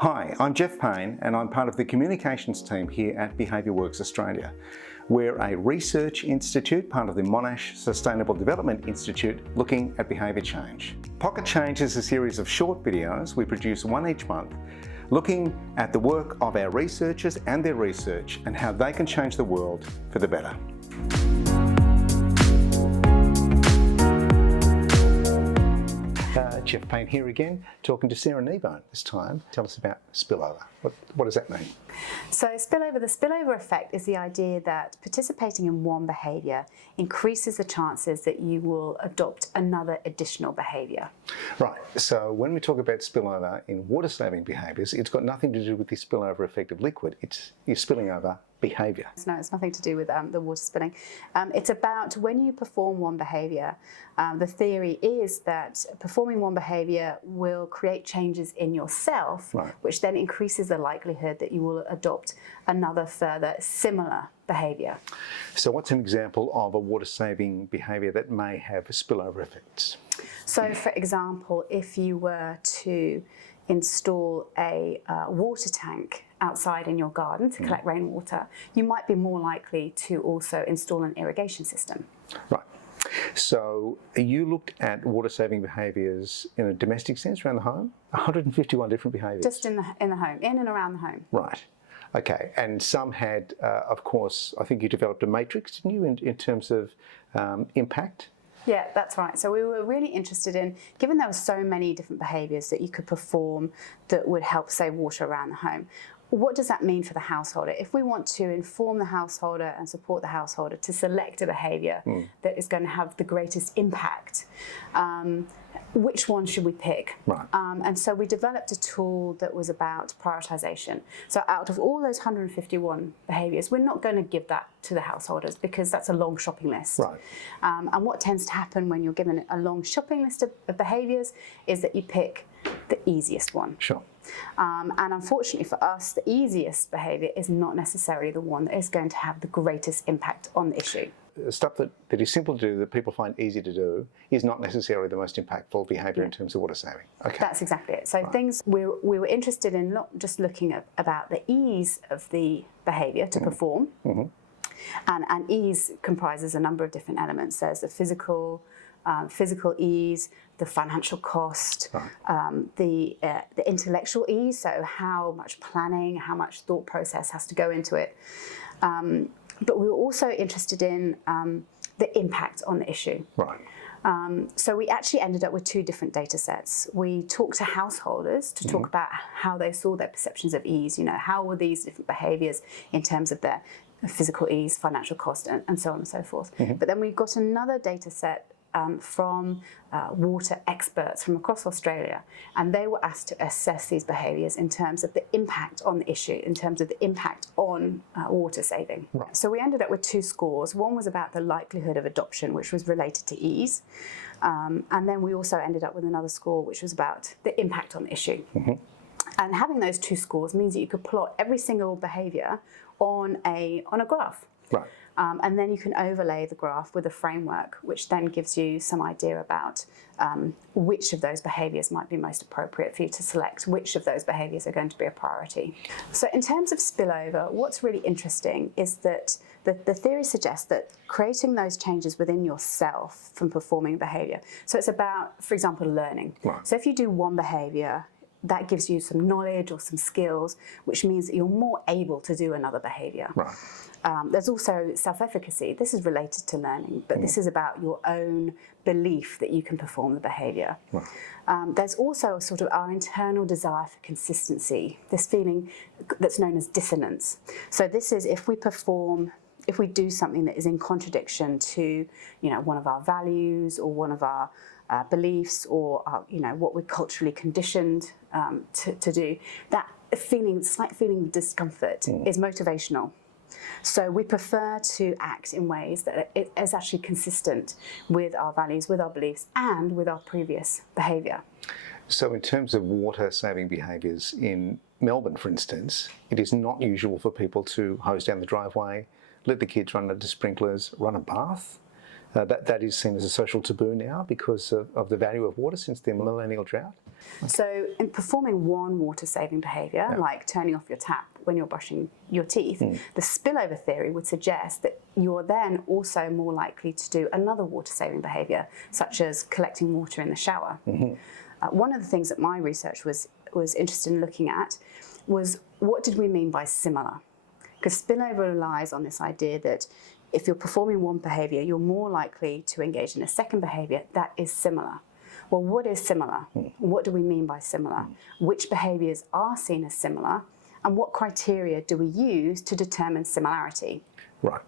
Hi, I'm Jeff Payne and I'm part of the communications team here at BehaviourWorks Australia. We're a research institute, part of the Monash Sustainable Development Institute, looking at behaviour change. Pocket Change is a series of short videos. We produce one each month, looking at the work of our researchers and their research and how they can change the world for the better. Jeff Payne here again, talking to Sarah Kneebone this time. Tell us about spillover. What does that mean? So the spillover effect is the idea that participating in one behaviour increases the chances that you will adopt another additional behaviour. Right, so when we talk about spillover in water-saving behaviours, it's got nothing to do with the spillover effect of liquid. You're spilling over behaviour. No, it's nothing to do with the water spilling. It's about when you perform one behaviour, the theory is that performing one behaviour will create changes in yourself, right, which then increases the likelihood that you will adopt another further similar behaviour. So what's an example of a water-saving behaviour that may have spillover effects? So for example, if you were to install a water tank outside in your garden to collect rainwater, you might be more likely to also install an irrigation system. Right. So you looked at water-saving behaviours in a domestic sense around the home? 151 different behaviours? Just in the home, in and around the home. Right. Okay. And some had, of course, I think you developed a matrix, didn't you, in terms of impact? Yeah, that's right. So we were really interested in, given there were so many different behaviours that you could perform that would help save water around the home, what does that mean for the householder? If we want to inform the householder and support the householder to select a behaviour that is going to have the greatest impact, which one should we pick? Right. And so we developed a tool that was about prioritisation. So out of all those 151 behaviours, we're not going to give that to the householders because that's a long shopping list. Right. And what tends to happen when you're given a long shopping list of behaviours is that you pick the easiest one. Sure. And unfortunately for us, the easiest behaviour is not necessarily the one that is going to have the greatest impact on the issue. Stuff that is simple to do, that people find easy to do, is not necessarily the most impactful behaviour in terms of water saving. Okay. That's exactly it. So right, things we were interested in not just looking at about the ease of the behaviour to perform, and ease comprises a number of different elements. There's the physical ease, the financial cost, the intellectual ease, so how much planning, how much thought process has to go into it. But we were also interested in the impact on the issue. Right. So we actually ended up with two different data sets. We talked to householders to talk about how they saw their perceptions of ease, how were these different behaviours in terms of their physical ease, financial cost, and so on and so forth. But then we got another data set from water experts from across Australia, and they were asked to assess these behaviours in terms of the impact on the issue, in terms of the impact on water saving. Right. So we ended up with two scores. One was about the likelihood of adoption, which was related to ease, and then we also ended up with another score which was about the impact on the issue. And having those two scores means that you could plot every single behaviour on a graph. Right. And then you can overlay the graph with a framework, which then gives you some idea about which of those behaviours might be most appropriate for you to select, which of those behaviours are going to be a priority. So in terms of spillover, what's really interesting is that the theory suggests that creating those changes within yourself from performing behaviour. So it's about, for example, learning. Right. So if you do one behaviour, that gives you some knowledge or some skills, which means that you're more able to do another behaviour. Right. There's also self-efficacy. This is related to learning, but this is about your own belief that you can perform the behaviour. Right. There's also a sort of our internal desire for consistency, this feeling that's known as dissonance. So this is if we do something that is in contradiction to, one of our values or one of our beliefs or what we're culturally conditioned to do, that slight feeling of discomfort is motivational. So we prefer to act in ways that it is actually consistent with our values, with our beliefs, and with our previous behaviour. So in terms of water-saving behaviours in Melbourne, for instance, it is not usual for people to hose down the driveway, let the kids run under sprinklers, run a bath. that is seen as a social taboo now because of the value of water since the millennial drought. So in performing one water-saving behaviour, like turning off your tap when you're brushing your teeth, the spillover theory would suggest that you're then also more likely to do another water-saving behaviour, such as collecting water in the shower. One of the things that my research was interested in looking at was, what did we mean by similar? Because spillover relies on this idea that if you're performing one behaviour, you're more likely to engage in a second behaviour that is similar. Well, what is similar? What do we mean by similar? Which behaviours are seen as similar? And what criteria do we use to determine similarity? Right.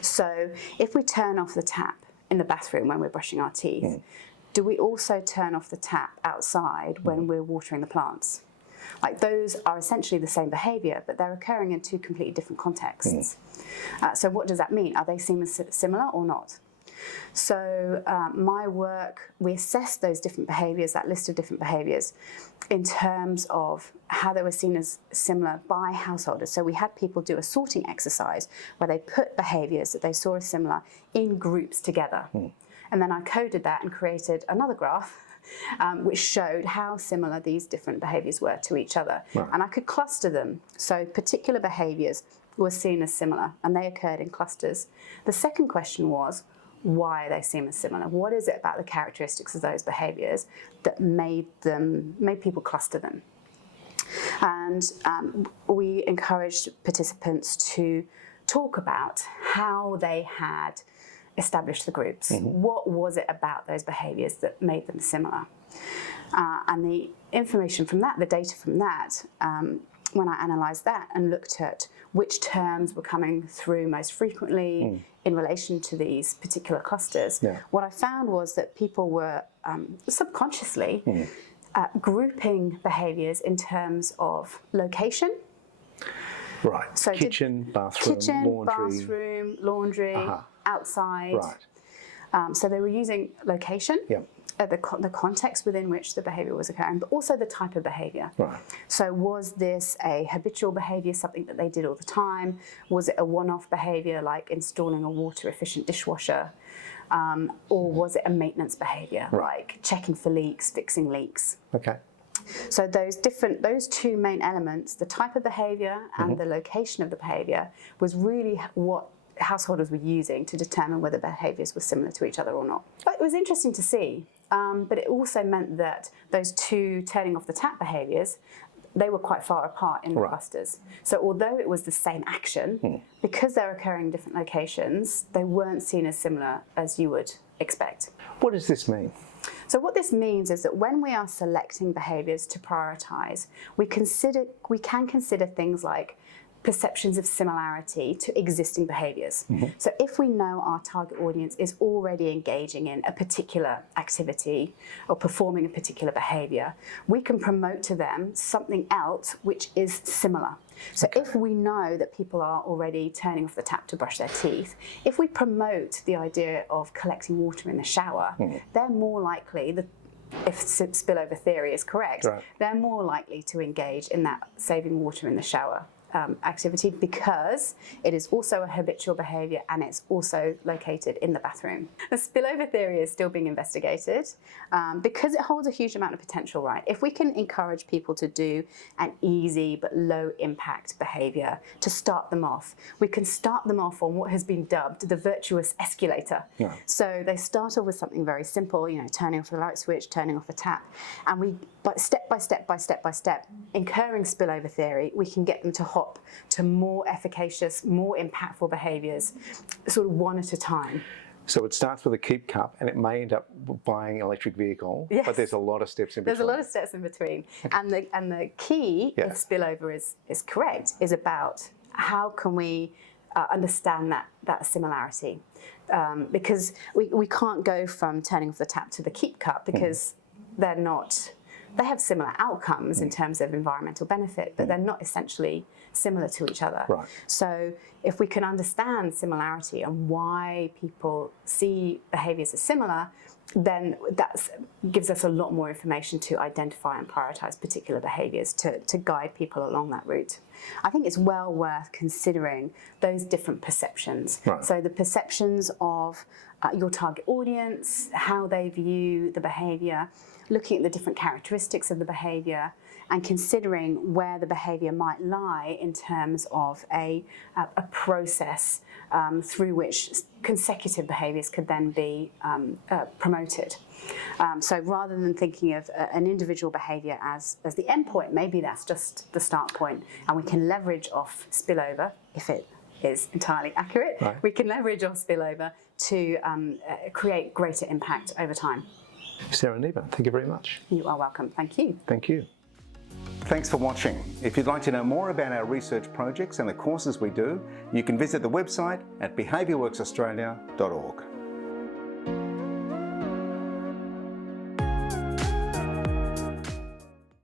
So if we turn off the tap in the bathroom when we're brushing our teeth, do we also turn off the tap outside when we're watering the plants? Like, those are essentially the same behaviour, but they're occurring in two completely different contexts. So what does that mean? Are they seen as similar or not? So my work, we assessed those different behaviours, that list of different behaviours, in terms of how they were seen as similar by householders. So we had people do a sorting exercise where they put behaviours that they saw as similar in groups together. And then I coded that and created another graph which showed how similar these different behaviours were to each other. And I could cluster them. So particular behaviours were seen as similar, and they occurred in clusters. The second question was, why they seem as similar? What is it about the characteristics of those behaviours that made people cluster them? And we encouraged participants to talk about how they had established the groups. What was it about those behaviours that made them similar? And the information from that, the data from that, when I analysed that and looked at which terms were coming through most frequently in relation to these particular clusters, what I found was that people were subconsciously grouping behaviours in terms of location. Right. So kitchen, bathroom, laundry, outside. Right. So they were using location, the context within which the behaviour was occurring, but also the type of behaviour. Right. So was this a habitual behaviour, something that they did all the time? Was it a one-off behaviour like installing a water-efficient dishwasher? Or was it a maintenance behaviour, like checking for leaks, fixing leaks? Okay. So those two main elements, the type of behaviour and the location of the behaviour, was really what householders were using to determine whether behaviours were similar to each other or not. But it was interesting to see, but it also meant that those two turning off the tap behaviours, they were quite far apart in the clusters. So although it was the same action, because they're occurring in different locations, they weren't seen as similar as you would expect. What does this mean? So what this means is that when we are selecting behaviours to prioritise, we can consider things like perceptions of similarity to existing behaviours. So if we know our target audience is already engaging in a particular activity or performing a particular behaviour, we can promote to them something else which is similar. So if we know that people are already turning off the tap to brush their teeth, if we promote the idea of collecting water in the shower, they're more likely, if spillover theory is correct, they're more likely to engage in that saving water in the shower activity, because it is also a habitual behaviour and it's also located in the bathroom. The spillover theory is still being investigated because it holds a huge amount of potential, right? If we can encourage people to do an easy but low impact behaviour to start them off, we can start them off on what has been dubbed the virtuous escalator. So they start off with something very simple, turning off the light switch, turning off the tap, and we, but step by step, incurring spillover theory, we can get them to hop to more efficacious, more impactful behaviours, sort of one at a time. So it starts with a keep cup and it may end up buying an electric vehicle, but there's a lot of steps in between. There's a lot of steps in between. And the key, if spillover is correct, is about how can we understand that similarity. Because we can't go from turning off the tap to the keep cup, because they have similar outcomes in terms of environmental benefit, but they're not essentially similar to each other. So if we can understand similarity and why people see behaviours as similar, then that gives us a lot more information to identify and prioritise particular behaviours to guide people along that route. I think it's well worth considering those different perceptions. Right. So the perceptions of your target audience, how they view the behaviour, looking at the different characteristics of the behaviour, and considering where the behaviour might lie in terms of a process through which consecutive behaviours could then be promoted. So rather than thinking of an individual behaviour as the end point, maybe that's just the start point, and we can leverage off spillover if it is entirely accurate. Right. We can leverage off spillover to create greater impact over time. Sarah Kneebone, thank you very much. You are welcome. Thank you. Thank you. Thanks for watching. If you'd like to know more about our research projects and the courses we do, you can visit the website at behaviourworksaustralia.org.